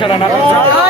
পয়সা রান্না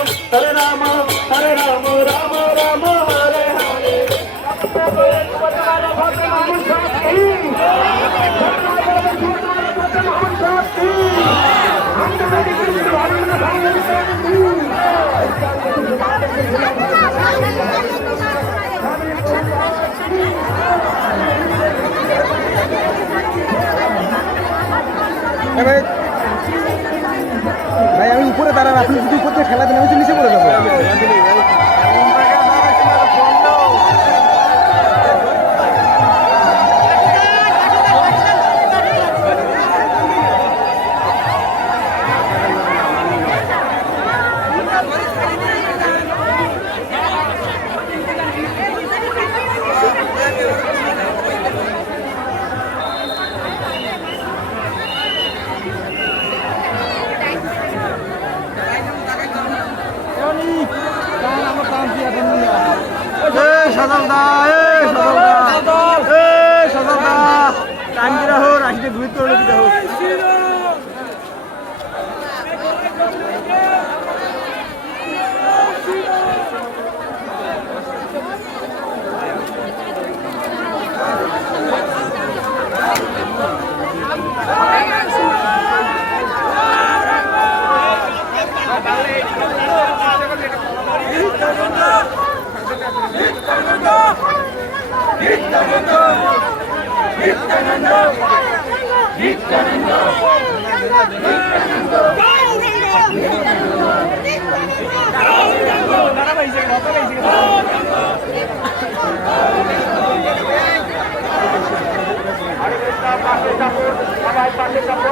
ভাই, আমি উপরে দাঁড়ান, আপনি যদি উপর থেকে খেলা দিন, আমি তো নিচে পড়ে যাব। থেকে দূরিত অনুষ্ঠিত হোক Oh, my God. দিতে হো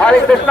হরে কৃষ্ণ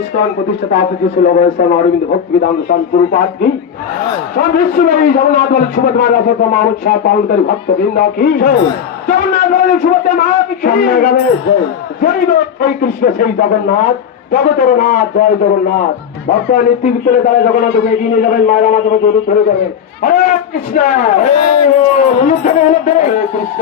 ইস্কন প্রতিষ্ঠাতা আচার্য ছিল অবস্থান অরবিন্দ স্বামী গুরুপাদ কি সর্বেশ্বরী জগন্নাথ বলে মাহমুদ শাহ পালনকারী ভক্ত বৃন্দ কি? জগন্নাথ বলে সুভদ্রা মা কি? জয়। কৃষ্ণ সেই জগন্নাথ। জগতের নাথ জয় জগন্নাথ। ভক্তরা নিত্য বিচলে তারা জগন্নাথকে এগিয়ে নিয়ে যাবেন মায়ের তোমাকে অনুসরণ করবেন হরে কৃষ্ণ। হরে কৃষ্ণ।